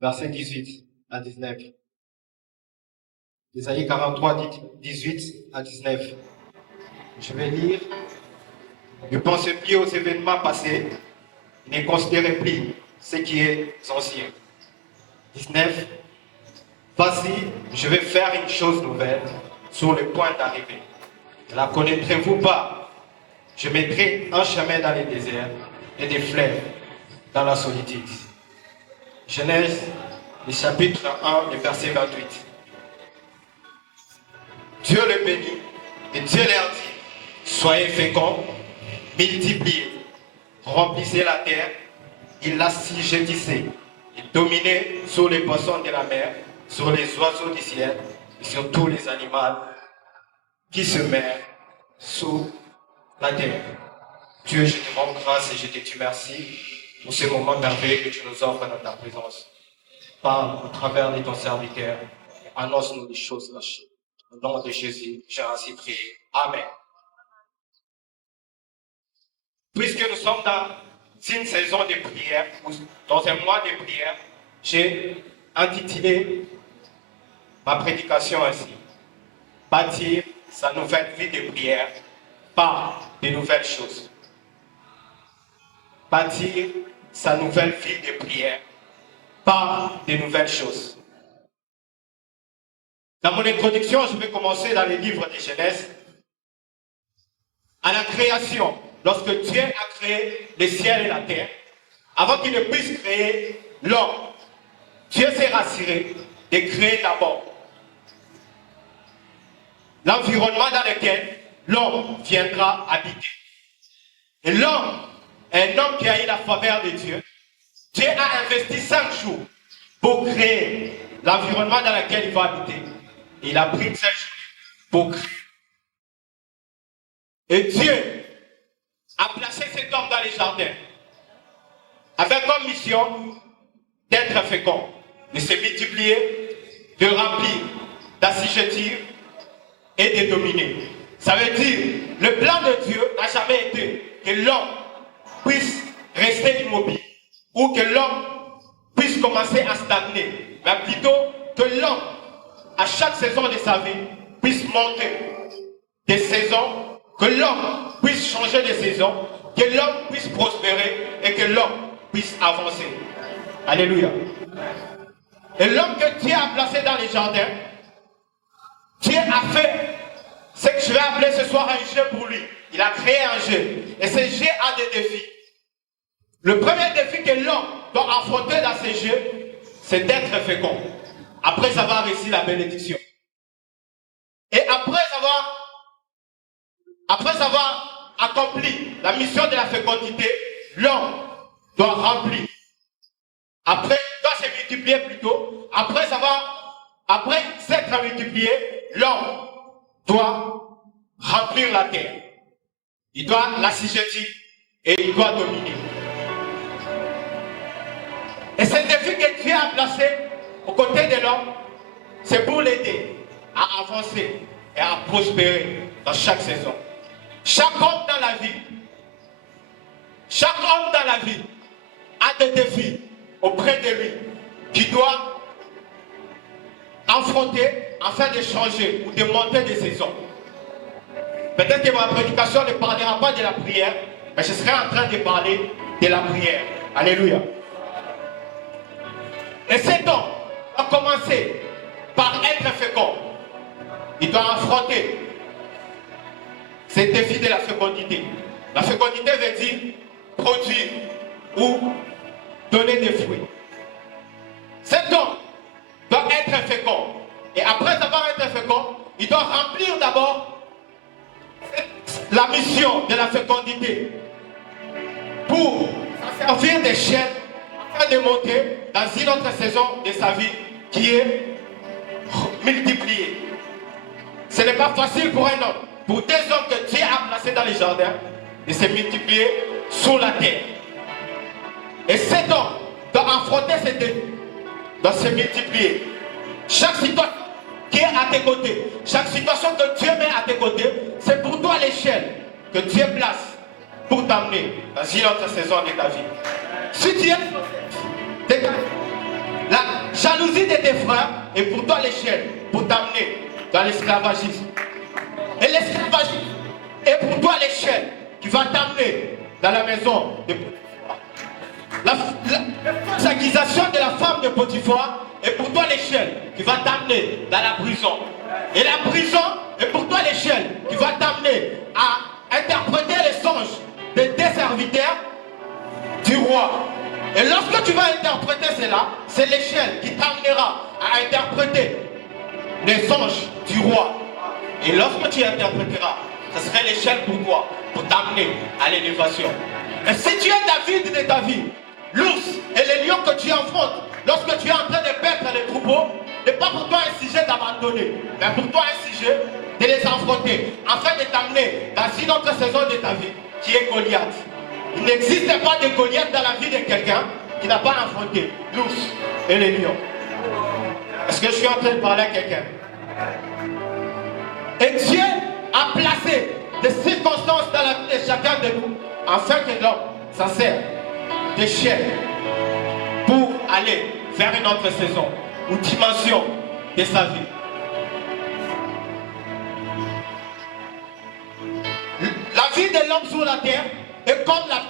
versets 18 à 19. Isaïe 43, 18 à 19. Je vais lire. Ne pensez plus aux événements passés, ne considérez plus ce qui est ancien. 19. Voici, je vais faire une chose nouvelle sur le point d'arriver. La connaîtrez-vous pas? Je mettrai un chemin dans les déserts et des fleuves dans la solitude. Genèse, le chapitre 1, le verset 28. Dieu le bénit et Dieu leur dit, soyez féconds, multipliez, remplissez la terre, et l'assujettissez, et dominez sur les poissons de la mer, sur les oiseaux du ciel, et sur tous les animaux qui se meurent sous la terre. Dieu, je te rends grâce et je te dis merci pour ce moment merveilleux que tu nous offres dans ta présence. Parle au travers de ton serviteur, annonce-nous les choses lâchées. Au nom de Jésus, j'ai ainsi prié. Amen. Puisque nous sommes dans une saison de prière, dans un mois de prière, j'ai intitulé ma prédication ainsi. Bâtir sa nouvelle vie de prière par de nouvelles choses. Bâtir sa nouvelle vie de prière par de nouvelles choses. Dans mon introduction, je vais commencer dans le livre de Genèse. À la création, lorsque Dieu a créé le ciel et la terre, avant qu'il ne puisse créer l'homme, Dieu s'est rassuré de créer d'abord l'environnement dans lequel l'homme viendra habiter. Et l'homme est un homme qui a eu la faveur de Dieu. Dieu a investi 5 jours pour créer l'environnement dans lequel il va habiter. Et il a pris 5 jours pour créer. Et Dieu a placé cet homme dans les jardins avec comme mission d'être fécond, de se multiplier, de remplir, d'assujettir et de dominer. Ça veut dire, le plan de Dieu n'a jamais été que l'homme puisse rester immobile ou que l'homme puisse commencer à stagner, mais plutôt que l'homme, à chaque saison de sa vie, puisse monter des saisons, que l'homme puisse changer de saison, que l'homme puisse prospérer et que l'homme puisse avancer. Alléluia. Et l'homme que Dieu a placé dans les jardins, Dieu a fait ce que je vais appeler ce soir un jeu pour lui. Il a créé un jeu. Et ce jeu a des défis. Le premier défi que l'homme doit affronter dans ce jeu, c'est d'être fécond. Après avoir réussi la bénédiction. Et après avoir accompli la mission de la fécondité, l'homme doit remplir. Après, il doit se multiplier plutôt. Après s'être multiplié, l'homme doit remplir la terre. Il doit l'assujettir et il doit dominer. Et ce défi que Dieu a placé aux côtés de l'homme, c'est pour l'aider à avancer et à prospérer dans chaque saison. Chaque homme dans la vie a des défis auprès de lui qui doit affronter afin de changer ou de monter des saisons. Peut-être que ma prédication ne parlera pas de la prière, mais je serai en train de parler de la prière. Alléluia. Et cet homme va commencer par être fécond. Il doit affronter ces défis de la fécondité. La fécondité veut dire produire ou donner des fruits. Cet homme doit être fécond. Et après avoir été fécond, il doit remplir d'abord la mission de la fécondité pour servir des chaînes afin de monter dans une autre saison de sa vie qui est multipliée. Ce n'est pas facile pour un homme, pour des hommes que Dieu a placés dans les jardins, de se multiplier sur la terre. Et cet homme doit affronter ces défis, doit se multiplier. Chaque situation qui est à tes côtés, chaque situation que Dieu met à tes côtés, c'est pour toi l'échelle que Dieu place pour t'amener dans une autre saison de ta vie. Si tu es tes frères est pour toi l'échelle pour t'amener dans l'esclavagisme. Et l'esclavagisme est pour toi l'échelle qui va t'amener dans la maison de Potiphar. La accusation de la femme de Potiphar est pour toi l'échelle qui va t'amener dans la prison. Et la prison est pour toi l'échelle qui va t'amener à interpréter les songes de tes serviteurs du roi. Et lorsque tu vas interpréter cela, c'est l'échelle qui t'amènera à interpréter les songes du roi. Et lorsque tu interpréteras, ce serait l'échelle pour toi, pour t'amener à l'élévation. Et si tu es David de ta vie, l'ours et les lions que tu affrontes, lorsque tu es en train de perdre les troupeaux, n'est pas pour toi un sujet d'abandonner, mais pour toi un sujet de les affronter, afin de t'amener dans une autre saison de ta vie, qui est Goliath. Il n'existe pas de Goliath dans la vie de quelqu'un qui n'a pas affronté l'ours et les lions. Est-ce que je suis en train de parler à quelqu'un? Et Dieu a placé des circonstances dans la vie de chacun de nous, afin que l'homme s'en serve d'échelle pour aller vers une autre saison ou dimension de sa vie. La vie de l'homme sur la terre est comme la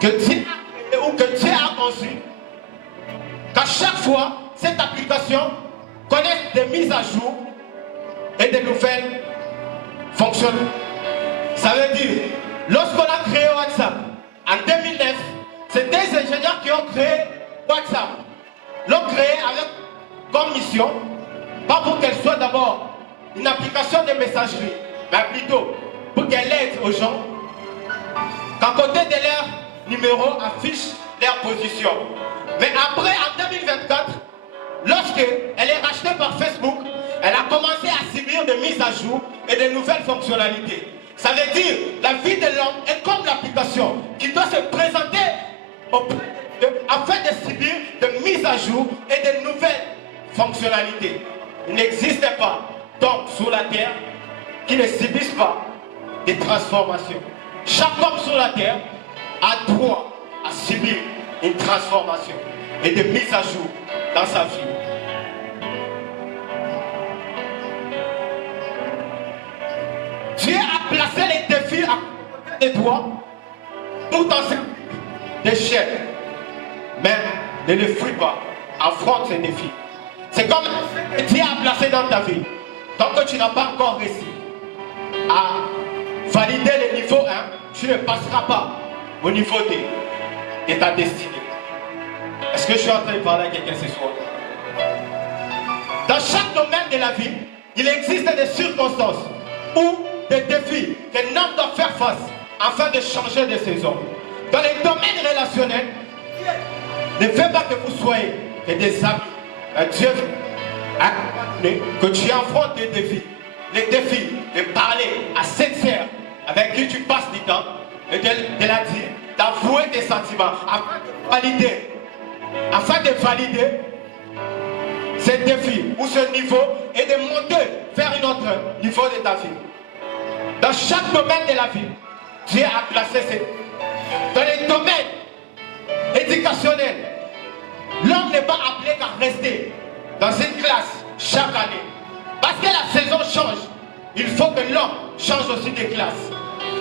que Dieu a créée ou que Dieu a conçue. Qu'à chaque fois, cette application connaisse des mises à jour et de nouvelles fonctionnalités. Ça veut dire, lorsqu'on a créé WhatsApp en 2009, c'est des ingénieurs qui ont créé WhatsApp. L'ont créé avec comme mission, pas pour qu'elle soit d'abord une application de messagerie, mais plutôt pour qu'elle aide aux gens qu'à côté de leur numéro affiche leur position. Mais après, en 2024, lorsqu'elle est rachetée par Facebook, elle a commencé à subir des mises à jour et de nouvelles fonctionnalités. Ça veut dire la vie de l'homme est comme l'application qui doit se présenter afin de subir de mises à jour et de nouvelles fonctionnalités. Il n'existe pas d'homme sur la terre qui ne subisse pas des transformations. Chaque homme sur la terre a droit à subir une transformation et des mises à jour dans sa vie. Dieu a placé les défis à côté de toi pour t'enseigner des chaînes. Mais ne les fuis pas, affronte ces défis. C'est comme Dieu a placé dans ta vie. Tant que tu n'as pas encore réussi à valider le niveau 1, tu ne passeras pas au niveau 2 de ta destinée. Est-ce que je suis en train de parler à quelqu'un ce soir? Dans chaque domaine de la vie, il existe des circonstances ou des défis que l'homme doit faire face afin de changer de saison. Dans les domaines relationnels, ne fais pas que vous soyez que des amis. Dieu a que tu affrontes des défis. Les défis de parler à cette sœur avec qui tu passes du temps et de la dire, d'avouer tes sentiments afin de valider ce défi ou ce niveau et de monter vers un autre niveau de ta vie. Dans chaque domaine de la vie, Dieu a placé ces... Dans les domaines éducationnels, l'homme n'est pas appelé qu'à rester dans une classe chaque année. Parce que la saison change, il faut que l'homme change aussi de classe.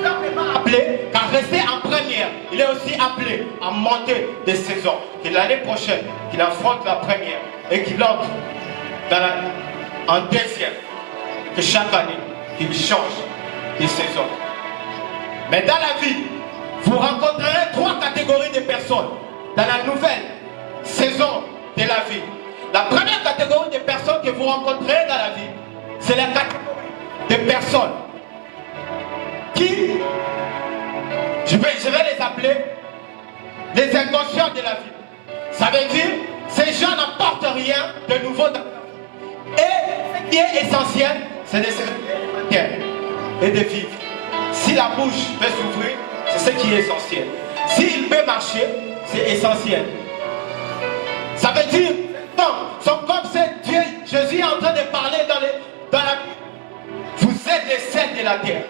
L'homme n'est pas appelé qu'à rester en première, il est aussi appelé à monter des saisons. Que l'année prochaine, qu'il affronte la première et qu'il entre en deuxième. Que chaque année, qu'il change de saison. Mais dans la vie, vous rencontrerez 3 catégories de personnes dans la nouvelle saison de la vie. La première catégorie de personnes que vous rencontrerez dans la vie, c'est la catégorie des personnes qui, je vais les appeler les inconscients de la vie. Ça veut dire, ces gens n'apportent rien de nouveau dans la vie. Et ce qui est essentiel, c'est de se réveiller et de vivre. Si la bouche peut s'ouvrir, c'est ce qui est essentiel. S'il peut marcher, c'est essentiel. Ça veut dire, sont comme c'est Dieu, Jésus est en train de parler dans la... Vous êtes les sels de la terre.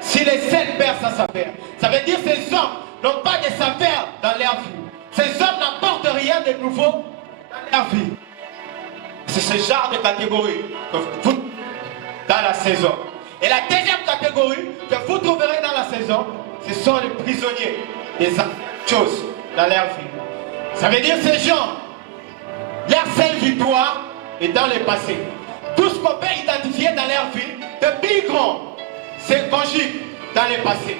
Si les sels perdent sa saveur, ça veut dire que ces hommes n'ont pas de saveur dans leur vie. Ces hommes n'apportent rien de nouveau dans leur vie. C'est ce genre de catégorie que vous dans la saison. Et la deuxième catégorie que vous trouverez dans la saison, ce sont les prisonniers des choses dans leur vie. Ça veut dire ces gens, leur seule victoire est dans le passé. Tout ce qu'on peut identifier dans leur vie, de plus grand, c'est conjugue dans le passé.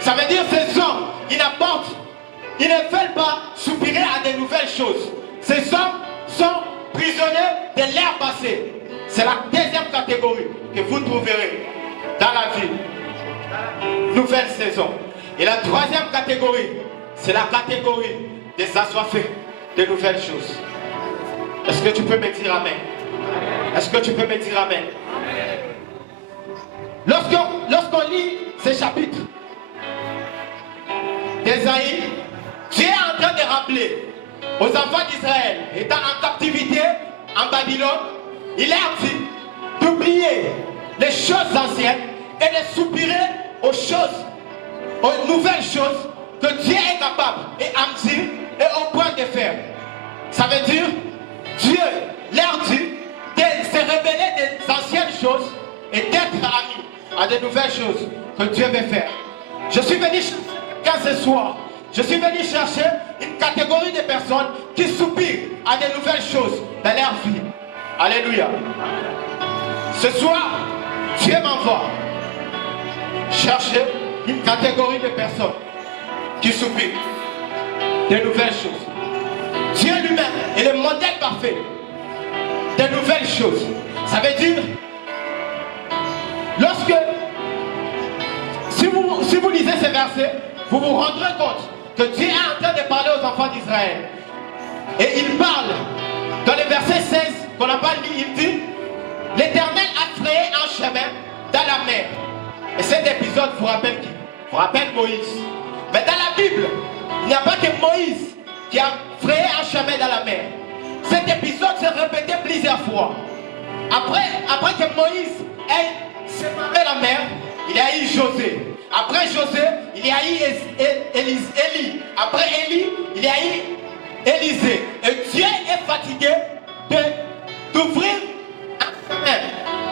Ça veut dire ces hommes, ils n'apportent, ils ne veulent pas soupirer à de nouvelles choses. Ces hommes sont prisonniers de leur passé. C'est la deuxième catégorie que vous trouverez dans la vie. Nouvelle saison. Et la troisième catégorie, c'est la catégorie des assoiffés de nouvelles choses. Est-ce que tu peux me dire amen? Est-ce que tu peux me dire amen? Lorsqu'on lit ces chapitres d'Ésaïe, Dieu est en train de rappeler aux enfants d'Israël, étant en captivité en Babylone, il leur dit d'oublier les choses anciennes et de soupirer aux choses, aux nouvelles choses que Dieu est capable et amzi et au point de faire. Ça veut dire, Dieu leur dit de se révéler des anciennes choses et d'être ami à de nouvelles choses que Dieu veut faire. Je suis venu chercher ce soir, je suis venu chercher une catégorie de personnes qui soupirent à de nouvelles choses dans leur vie. Alléluia. Ce soir, Dieu m'envoie chercher une catégorie de personnes qui soupirent de nouvelles choses. Dieu lui-même est le modèle parfait de nouvelles choses. Ça veut dire, si vous lisez ces versets, vous vous rendrez compte que Dieu est en train de parler aux enfants d'Israël. Et il parle dans le verset 16 qu'on n'a pas lu, il dit, l'Éternel a créé un chemin dans la mer. Et cet épisode vous rappelle qui? Vous rappelle Moïse. Mais dans la Bible, il n'y a pas que Moïse qui a frayé un chemin dans la mer. Cet épisode s'est répété plusieurs fois. Après que Moïse ait séparé la mer, il y a eu José. Après José, il y a eu Élie. Après Élie, il y a eu Élisée. Et Dieu est fatigué d'ouvrir un chemin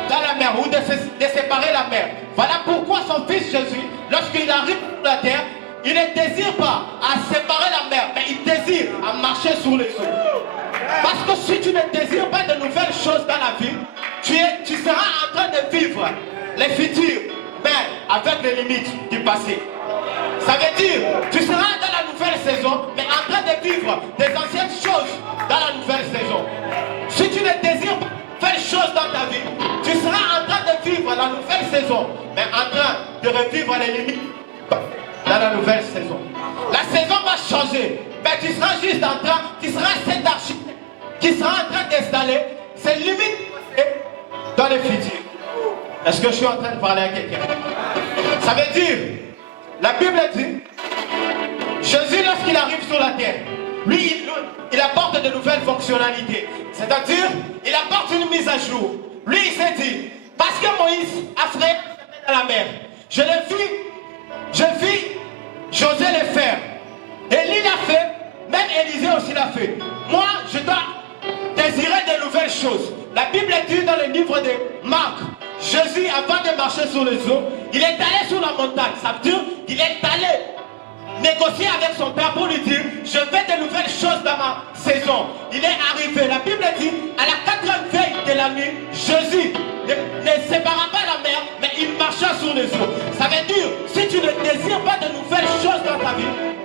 dans la mer ou de séparer la mer. Voilà pourquoi son fils Jésus, lorsqu'il arrive sur la terre, il ne désire pas à séparer la mer, mais il désire à marcher sur les eaux. Parce que si tu ne désires pas de nouvelles choses dans la vie, tu seras en train de vivre les futurs, mais avec les limites du passé. Ça veut dire, tu seras dans la nouvelle saison, mais en train de vivre des anciennes choses dans la nouvelle saison. Si tu ne désires pas faire choses dans ta vie, tu seras en train de vivre la nouvelle saison, mais en train de revivre les limites dans la nouvelle saison. La saison va changer, mais tu seras juste en train, tu seras cet architecte qui sera en train d'installer ses limites dans le futur. Est-ce que je suis en train de parler à quelqu'un? Ça veut dire, la Bible dit, Jésus lorsqu'il arrive sur la terre, lui il apporte de nouvelles fonctionnalités. C'est-à-dire, il apporte une mise à jour. Lui il s'est dit, parce que Moïse a frayé dans la mer, je vis José le faire. Élie l'a fait, même Élisée aussi l'a fait. Moi, je dois désirer de nouvelles choses. La Bible dit dans le livre de Marc, Jésus, avant de marcher sur les eaux, il est allé sur la montagne. Ça veut dire qu'il est allé négocier avec son père pour lui dire, je veux de nouvelles choses dans ma saison. Il est arrivé. La Bible dit, à la 4e veille de la nuit, Jésus ne sépara pas la mer, mais il marcha sur les eaux. Ça veut dire, si tu ne désires pas de nouvelles choses dans ta vie,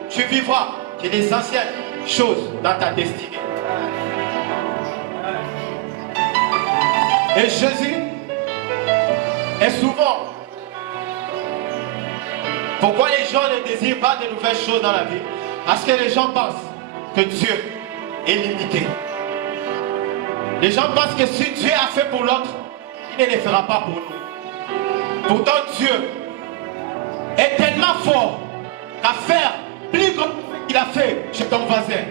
tu vivras que des anciennes choses dans ta destinée. Et Jésus est souvent. Pourquoi les gens ne désirent pas de nouvelles choses dans la vie? Parce que les gens pensent que Dieu est limité. Les gens pensent que si Dieu a fait pour l'autre, il ne le fera pas pour nous. Pourtant Dieu est tellement fort qu'à faire plus que qu'il a fait chez ton voisin.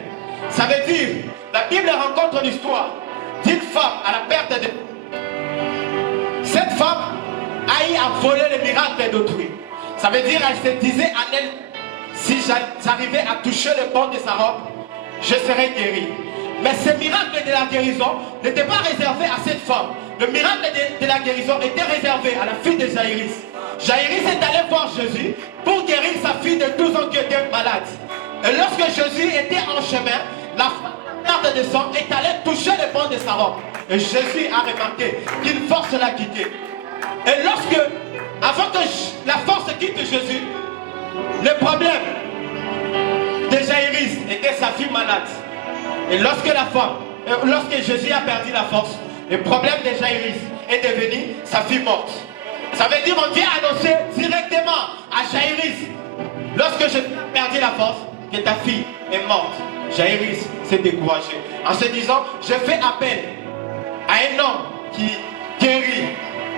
Ça veut dire, la Bible rencontre l'histoire d'une femme à la perte de... Cette femme a eu à voler le miracle d'autrui. Ça veut dire qu'elle se disait en elle, si j'arrivais à toucher le bord de sa robe, je serais guéri. Mais ce miracle de la guérison n'était pas réservé à cette femme. Le miracle de la guérison était réservé à la fille de Jaïrus. Jaïrus est allé voir Jésus pour guérir sa fille de 12 ans qui était malade. Et lorsque Jésus était en chemin, la femme de sang est allée toucher le bord de sa robe. Et Jésus a remarqué qu'une force l'a quitté. Et lorsque, avant que la force quitte Jésus, le problème de Jaïrus était sa fille malade. Et lorsque Jésus a perdu la force, le problème de Jaïrus est devenu sa fille morte. Ça veut dire qu'on vient annoncer directement à Jaïrus, lorsque Jésus a perdu la force, que ta fille est morte. Jaïrus s'est découragé en se disant, je fais appel à un homme qui guérit.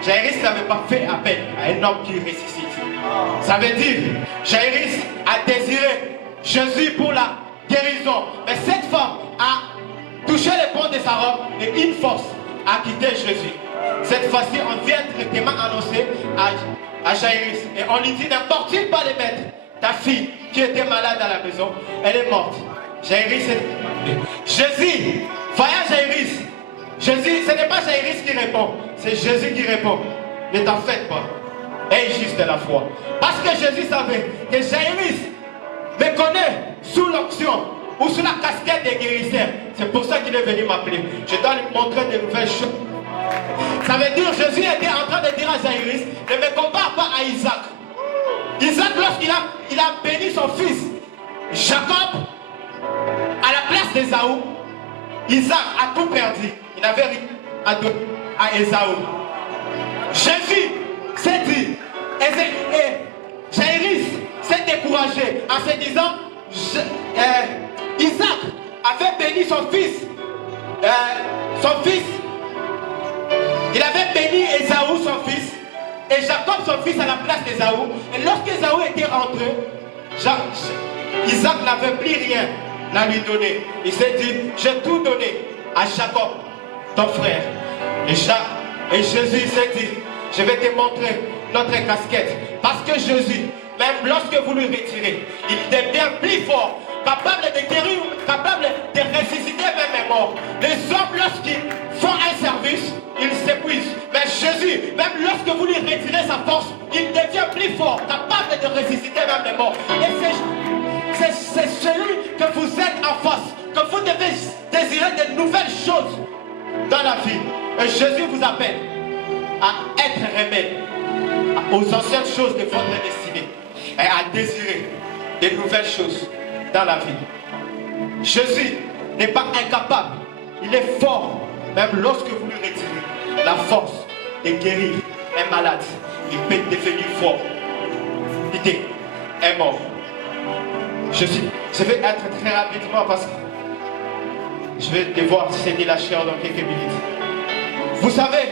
Jaïrus n'avait pas fait appel à un homme qui ressuscite. Ça veut dire, Jaïrus a désiré Jésus pour la guérison. Mais cette femme a touché le pont de sa robe et une force a quitté Jésus. Cette fois-ci, on vient directement annoncer à Jaïrus. Et on lui dit, n'importe pas les maîtres. Ta fille qui était malade à la maison, elle est morte. Jaïrus est... Jésus, voyons Jaïrus. Jésus, ce n'est pas Jaïrus qui répond, c'est Jésus qui répond. Ne t'en faites pas. Aie juste la foi. Parce que Jésus savait que Jaïrus me connaît sous l'onction ou sous la casquette des guérisseurs. C'est pour ça qu'il est venu m'appeler. Je dois lui montrer de nouvelles choses. Ça veut dire Jésus était en train de dire à Jaïrus, ne me compare pas à Isaac. Isaac, lorsqu'il a béni son fils Jacob à la place d'Ésaü, Isaac a tout perdu. Il n'avait rien à donner à Ésaü. Jésus s'est dit, et Jaïrus s'est découragé en se disant, Isaac avait béni son fils. Il avait béni Ésaü, son fils, et Jacob, son fils, à la place d'Ésaü. Et lorsqu'Ésaü était rentré, Isaac n'avait plus rien à lui donner. Il s'est dit, j'ai tout donné à Jacob, ton frère. Et Jésus s'est dit, je vais te montrer notre casquette. Parce que Jésus, même lorsque vous lui retirez, il devient plus fort, capable de guérir, capable de ressusciter même les morts. Les hommes, lorsqu'ils font un service, ils s'épuisent. Mais Jésus, même lorsque vous lui retirez sa force, il devient plus fort, capable de ressusciter même les morts. Et c'est celui que vous êtes en face, que vous devez désirer de nouvelles choses dans la vie. Et Jésus vous appelle à être rebelle aux anciennes choses de votre destinée et à désirer de nouvelles choses dans la vie. Jésus n'est pas incapable, il est fort, même lorsque vous lui retirez la force de guérir un malade. Il peut devenir fort. L'idée est mort. Je vais être très rapidement parce que je vais devoir céder la chair dans quelques minutes. Vous savez,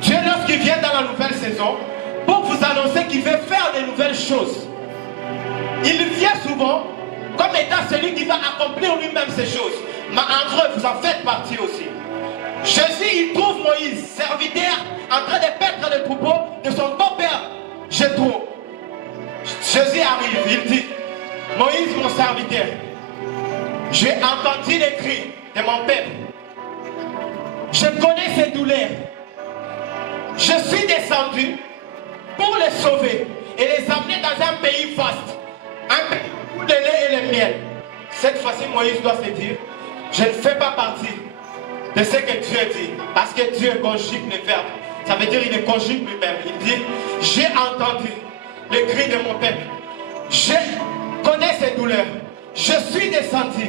Dieu, lorsqu'il vient dans la nouvelle saison, pour vous annoncer qu'il veut faire de nouvelles choses, il vient souvent comme étant celui qui va accomplir lui-même ces choses. Mais en vrai, vous en faites partie aussi. Jésus, il trouve Moïse, serviteur, en train de perdre le troupeau de son beau-père, Jéthro. Jésus arrive, il dit, Moïse, mon serviteur, j'ai entendu les cris de mon peuple. Je connais ses douleurs. Je suis descendu pour les sauver et les amener dans un pays vaste, un pays où le lait et le miel. Cette fois-ci, Moïse doit se dire, je ne fais pas partie de ce que Dieu dit, parce que Dieu conjugue les verbes. Ça veut dire qu'il les conjugue lui-même. Il dit, j'ai entendu les cris de mon peuple. Je connais ses douleurs. Je suis descendu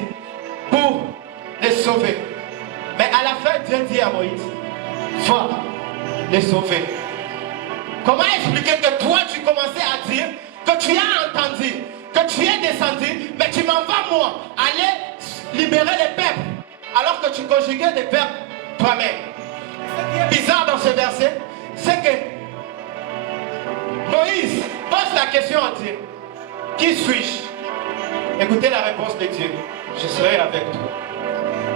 pour les sauver. Mais à la fin, Dieu dit à Moïse, va les sauver. Comment expliquer que toi, tu commençais à dire que tu as entendu, que tu es descendu, mais tu m'en vas moi, aller libérer les peuples, alors que tu conjuguais des verbes toi-même. Ce qui est bizarre dans ce verset, c'est que Moïse pose la question à Dieu. Qui suis-je? Écoutez la réponse de Dieu. Je serai avec toi.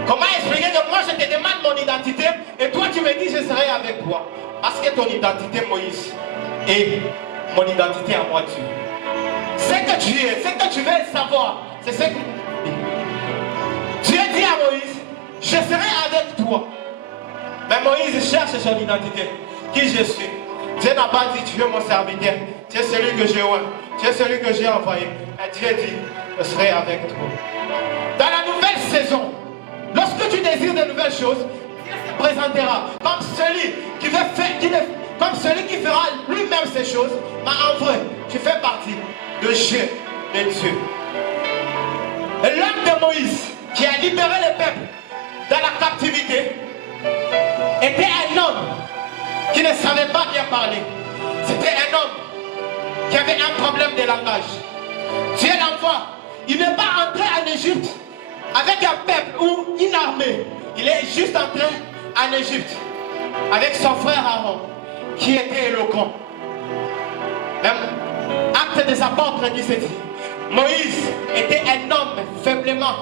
Comment expliquer que moi je te demande mon identité et toi tu me dis je serai avec toi? Parce que ton identité Moïse et mon identité à moi Dieu. Ce que tu es, ce que tu veux savoir, c'est ce que Dieu dit à Moïse, je serai avec toi. Mais Moïse cherche son identité. Qui je suis? Dieu n'a pas dit tu es mon serviteur. Tu es celui que j'ai oint. Tu es celui que j'ai envoyé. Et Dieu dit je serai avec toi. Dans la nouvelle saison, lorsque tu désires de nouvelles choses, Dieu se présentera comme celui qui veut faire, comme celui qui fera lui-même ces choses. Mais en vrai, tu fais partie de Dieu, de Dieu. Et l'homme de Moïse qui a libéré le peuple dans la captivité était un homme qui ne savait pas bien parler. C'était un homme qui avait un problème de langage. Dieu l'envoie. Il n'est pas entré en Égypte avec un peuple ou une armée. Il est juste entré en Égypte avec son frère Aaron qui était éloquent. Même Acte des Apôtres 17. Moïse était un homme faiblement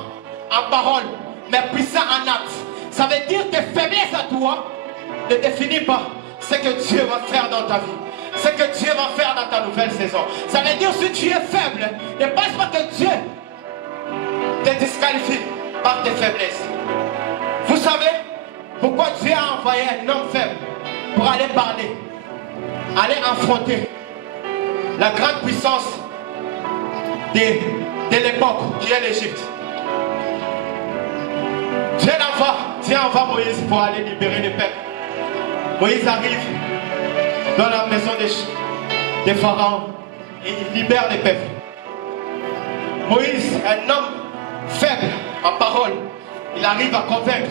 en parole, mais puissant en acte. Ça veut dire que faiblesse à toi ne définit pas ce que Dieu va faire dans ta vie, ce que Dieu va faire dans ta nouvelle saison. Ça veut dire si tu es faible, ne pense pas que Dieu te disqualifie par tes faiblesses. Vous savez pourquoi Dieu a envoyé un homme faible pour aller parler, aller affronter la grande puissance de l'époque qui est l'Égypte. Dieu envoie Moïse pour aller libérer le peuple. Moïse arrive dans la maison des pharaons et il libère le peuple. Moïse, un homme faible en parole, il arrive à convaincre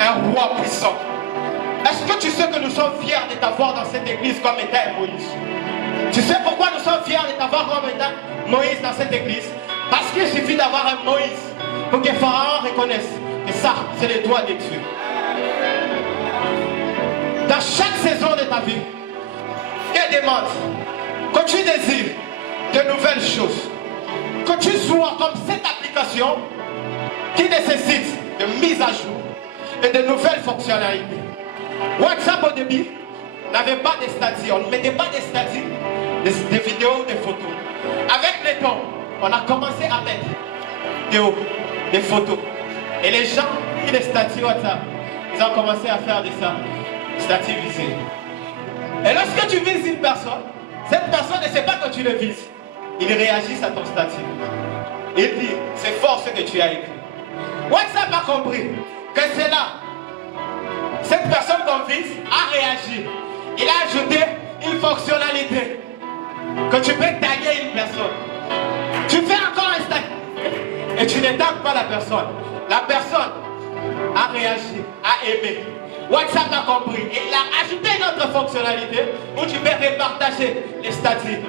un roi puissant. Est-ce que tu sais que nous sommes fiers de t'avoir dans cette église comme étant Moïse? Tu sais pourquoi nous sommes fiers de t'avoir comme étant Moïse dans cette église? Parce qu'il suffit d'avoir un Moïse pour que Pharaon reconnaisse que ça, c'est le doigt de Dieu. Dans chaque saison de ta vie, Dieu demande que tu désires de nouvelles choses, que tu sois comme cette application qui nécessite de mise à jour et de nouvelles fonctionnalités. WhatsApp au début n'avait pas de statuts, on ne mettait pas de statuts, des vidéos, des photos. Avec le temps, on a commencé à mettre des photos. Et les gens qui les statuts WhatsApp, ils ont commencé à faire de ça, statuts visés. Et lorsque tu vises une personne, cette personne ne sait pas que tu le vises. Il réagit à ton statut. Il dit, c'est fort ce que tu as écrit. WhatsApp a compris que c'est là. Cette personne qu'on vise a réagi. Il a ajouté une fonctionnalité que tu peux taguer une personne. Tu fais encore un statut et tu ne tagues pas la personne. La personne a réagi, a aimé. WhatsApp a compris et il a ajouté une autre fonctionnalité où tu peux repartager les statuts.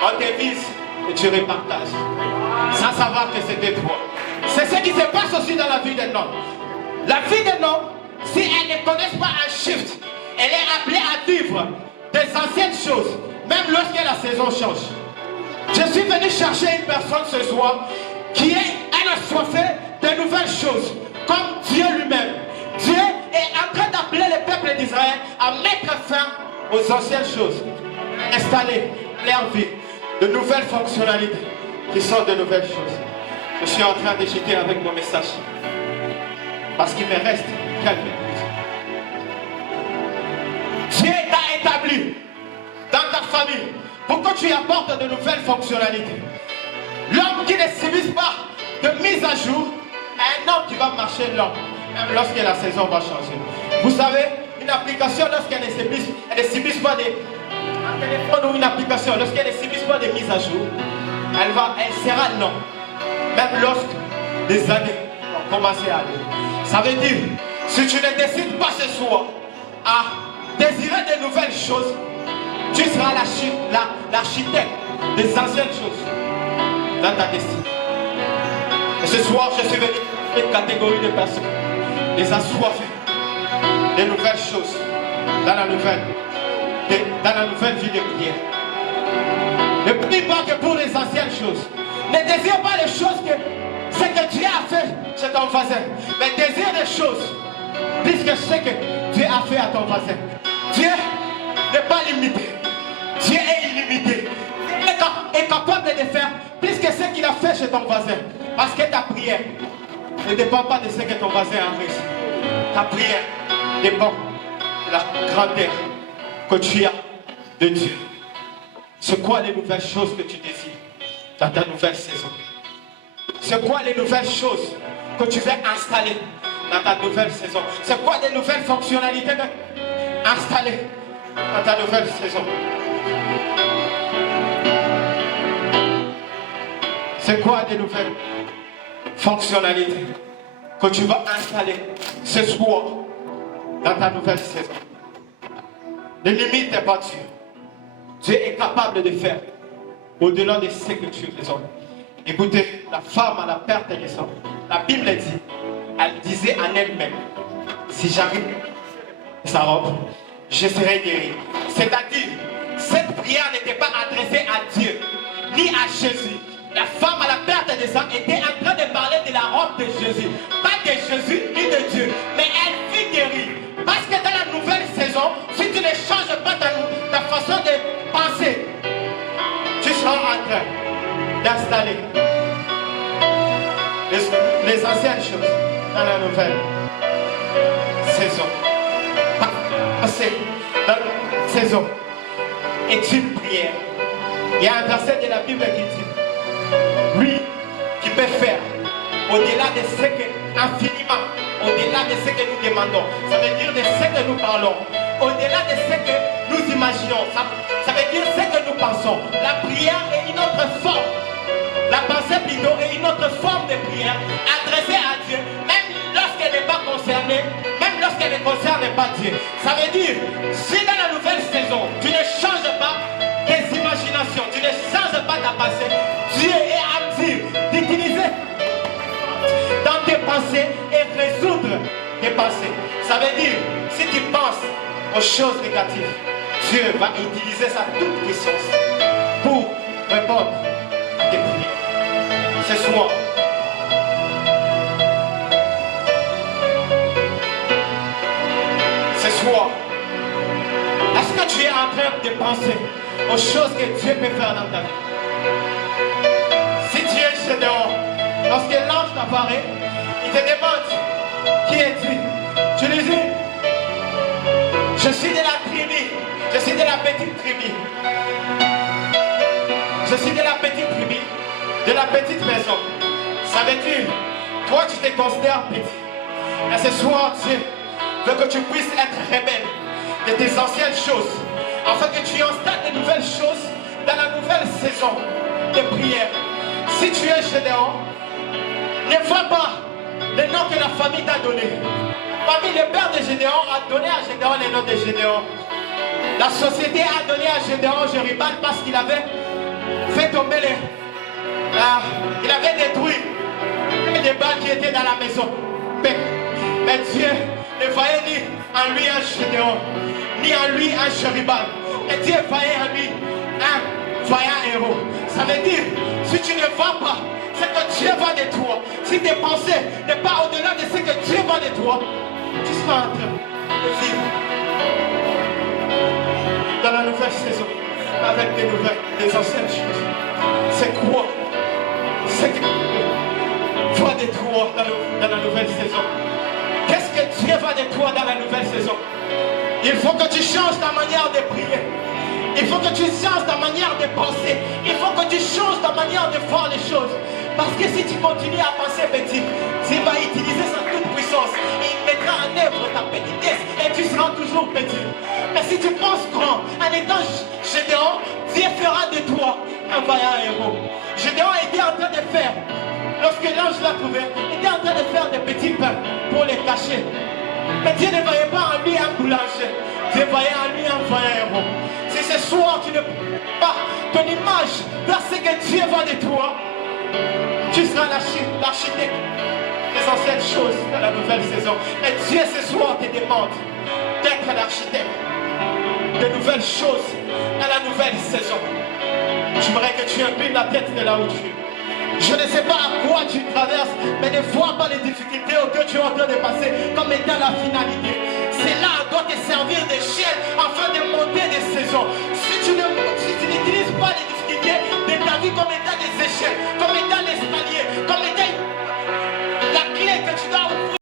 On te vise et tu repartages sans savoir que c'était toi. C'est ce qui se passe aussi dans la vie d'un homme. La vie d'un homme, si elle ne connaît pas un shift, elle est appelée à vivre des anciennes choses, même lorsque la saison change. Je suis venu chercher une personne ce soir qui est un assoiffé de nouvelles choses, comme Dieu lui-même. Dieu est en train d'appeler le peuple d'Israël à mettre fin aux anciennes choses, installer leur vie, de nouvelles fonctionnalités qui sont de nouvelles choses. Je suis en train de jeter avec mon message parce qu'il me reste quelques minutes. Dieu t'a établi dans ta famille pour que tu apportes de nouvelles fonctionnalités. L'homme qui ne subit pas de mise à jour est un homme qui va marcher lent, même lorsque la saison va changer. Vous savez, une application, lorsqu'elle ne subit pas un téléphone ou une application, lorsqu'elle ne subit pas de mise à jour, elle sera lente. Même lorsque des années vont commencer à aller. Ça veut dire, si tu ne décides pas ce soir à désirer de nouvelles choses, tu seras l'architecte des anciennes choses dans ta destinée. Et ce soir, je suis venu une catégorie de personnes, des assoiffés, des nouvelles choses dans la nouvelle vie de prière. Ne prie pas que pour les anciennes choses. Ne désire pas les choses que ce que Dieu a fait chez ton voisin, mais désire des choses plus que ce que Dieu a fait à ton voisin. Dieu n'est pas limité. Dieu est illimité. Il est capable de faire plus que ce qu'il a fait chez ton voisin. Parce que ta prière ne dépend pas de ce que ton voisin a réussi. Ta prière dépend de la grandeur que tu as de Dieu. C'est quoi les nouvelles choses que tu désires dans ta nouvelle saison? C'est quoi les nouvelles choses que tu veux installer dans ta nouvelle saison? C'est quoi les nouvelles fonctionnalités installées dans ta nouvelle saison? C'est quoi des nouvelles fonctionnalités que tu vas installer ce soir dans ta nouvelle saison? Ne limite pas Dieu. Dieu est capable de faire au-delà de ce que tu raisonnes. Écoutez, la femme à la perte de sang, la Bible dit, elle disait en elle-même, si j'arrive à sa robe, je serai guéri. C'est-à-dire, cette prière n'était pas adressée à Dieu, ni à Jésus. La femme à la perte de sang était en train de parler de la robe de Jésus. Pas de Jésus ni de Dieu, mais elle fut guérie. Parce que dans la nouvelle saison, si tu ne changes pas ta façon de penser, tu seras en train d'installer les anciennes choses dans la nouvelle saison. Passer dans la saison est une prière. Il y a un verset de la Bible qui dit, lui qui peut faire au-delà de ce que, infiniment, au-delà de ce que nous demandons, ça veut dire de ce que nous parlons, au-delà de ce que nous imaginons, ça veut dire ce que nous pensons. La prière est une autre forme. La pensée plutôt est une autre forme de prière adressée à Dieu, même lorsqu'elle n'est pas concernée, même lorsqu'elle ne concerne pas Dieu. Ça veut dire, si dans la nouvelle saison, tu ne changes pas tes imaginations, tu ne changes pas ta pensée, Dieu est actif d'utiliser dans tes pensées et résoudre tes pensées. Ça veut dire, si tu penses aux choses négatives, Dieu va utiliser sa toute puissance pour répondre à tes prières. Ce soir, est-ce que tu es en train de penser aux choses que Dieu peut faire dans ta vie? Si tu es chez dehors, lorsque l'ange t'apparaît, il te demande, qui es-tu? Tu lui dis, je suis de la tribu, je suis de la petite tribu. Je suis de la petite tribu, de la petite maison. Ça veut dire, toi tu te considères petit. Et ce soir, Dieu veut que tu puisses être rebelle de tes anciennes choses, afin que tu installes de nouvelles choses dans la nouvelle saison de prière. Si tu es Gédéon, ne vois pas le nom que la famille t'a donné. Parmi le père de Gédéon a donné à Gédéon le nom de Gédéon. La société a donné à Gédéon Jéribal parce qu'il avait fait tomber les... il avait détruit les balles qui étaient dans la maison. Mais Dieu ne voyait ni en lui un Gédéon, ni en lui un Jéribal. Et Dieu voyait en lui un voyant héros. Ça veut dire, si tu ne vois pas ce que Dieu voit de toi, si tes pensées ne pas au-delà de ce que Dieu voit de toi, tu seras en train de vivre dans la nouvelle saison avec des anciennes choses. C'est quoi? C'est que voit de toi dans la nouvelle saison. Qu'est-ce que Dieu voit de toi dans la nouvelle saison? Il faut que tu changes ta manière de prier. Il faut que tu changes ta manière de penser. Il faut que tu changes ta manière de voir les choses. Parce que si tu continues à penser petit, Dieu va utiliser sa toute puissance. Et il mettra en œuvre ta petitesse et tu seras toujours petit. Mais si tu penses grand, en étant Gédéon, Dieu fera de toi un vaillant héros. Gédéon était en train de faire, lorsque l'ange l'a trouvé, il était en train de faire des petits pains pour les cacher. Mais Dieu ne voyait pas en lui un boulanger. Dieu voyait en lui un vaillant héros. Si ce soir tu ne pas ton image dans ce que Dieu voit de toi, tu seras l'architecte des anciennes choses dans la nouvelle saison. Et Dieu ce soir te demande d'être l'architecte de nouvelles choses dans la nouvelle saison. J'aimerais que tu inclines la tête de là où tu es. Je ne sais pas à quoi tu traverses, mais ne vois pas les difficultés auxquelles tu es en train de passer comme étant la finalité. Cela doit te servir de chaîne afin de monter des saisons. Si tu n'utilises pas les difficultés de ta vie comme étant des échelles, comme étant l'escalier, comme